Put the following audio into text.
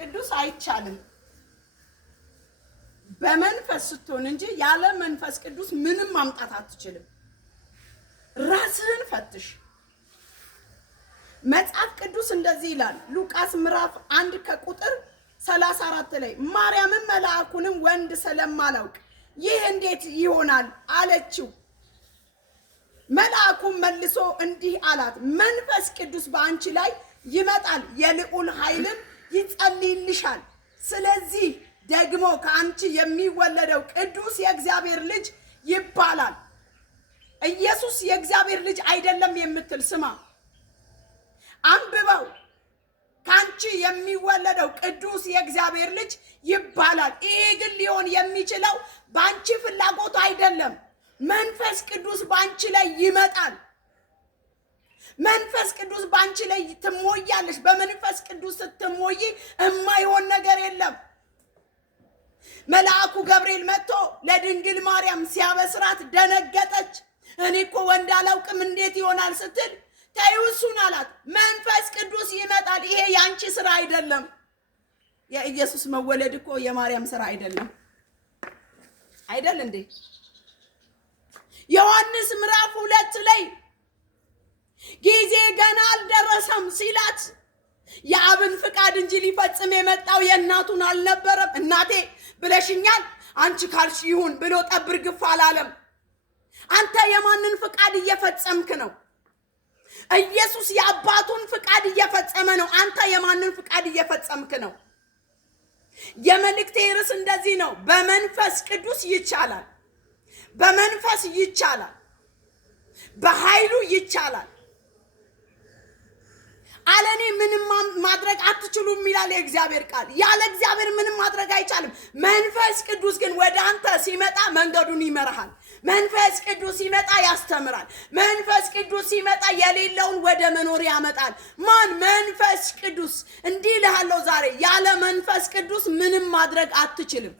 ቅዱስ አይቻልም። በመንፈስ ስትሆን እንጂ ያለ መንፈስ ቅዱስ ምንም ማምጣት አትችልም። ራስህን ፈትሽ። መጽሐፍ ቅዱስ እንደዚህ ይላል ሉቃስ ምዕራፍ 1 ከቁጥር 34 ላይ ማርያምን መልአኩንም ወንድ ስለማላውቅ ይህ እንዴት ይሆናል አለችው። መልአኩም መልሶ እንዲህ አላት፣ መንፈስ ቅዱስ በአንቺ ላይ ይመጣል፣ የልዑል ኃይልም ይጸልይልሻል። ስለዚህ ደግሞ ከአንቺ የሚወለደው ቅዱስ የእግዚአብሔር ልጅ ይባላል። ኢየሱስ የእግዚአብሔር ልጅ አይደለም የምትል ስማ፣ አንብበው። ከአንቺ የሚወለደው ቅዱስ የእግዚአብሔር ልጅ ይባላል። ይሄ ግን ሊሆን የሚችለው በአንቺ ፍላጎት አይደለም። መንፈስ ቅዱስ በአንቺ ላይ ይመጣል። መንፈስ ቅዱስ በአንቺ ላይ ትሞያለሽ። በመንፈስ ቅዱስ ስትሞይ የማይሆን ነገር የለም። መልአኩ ገብርኤል መጥቶ ለድንግል ማርያም ሲያበስራት ደነገጠች። እኔ እኮ ወንድ አላውቅም እንዴት ይሆናል ስትል ተይው እሱን አላት። መንፈስ ቅዱስ ይመጣል። ይሄ ያንቺ ስራ አይደለም። የኢየሱስ መወለድ እኮ የማርያም ስራ አይደለም። አይደል እንዴ? ዮሐንስ ምዕራፍ 2 ላይ ጊዜ ገና አልደረሰም ሲላት የአብን ፍቃድ እንጂ ሊፈጽም የመጣው የእናቱን አልነበረም። እናቴ ብለሽኛል፣ አንቺ ካልሽ ይሁን ብሎ ጠብር ግፍ አላለም። አንተ የማንን ፍቃድ እየፈጸምክ ነው? ኢየሱስ የአባቱን ፍቃድ እየፈጸመ ነው። አንተ የማንን ፍቃድ እየፈጸምክ ነው? የመልእክቴ ርዕስ እንደዚህ ነው፣ በመንፈስ ቅዱስ ይቻላል። በመንፈስ ይቻላል፣ በኃይሉ ይቻላል። አለኔ ምንም ማድረግ አትችሉም ይላል የእግዚአብሔር ቃል። ያለ እግዚአብሔር ምንም ማድረግ አይቻልም። መንፈስ ቅዱስ ግን ወደ አንተ ሲመጣ መንገዱን ይመራሃል። መንፈስ ቅዱስ ሲመጣ ያስተምራል። መንፈስ ቅዱስ ሲመጣ የሌለውን ወደ መኖር ያመጣል። ማን? መንፈስ ቅዱስ። እንዲህ እልሃለሁ ዛሬ ያለ መንፈስ ቅዱስ ምንም ማድረግ አትችልም።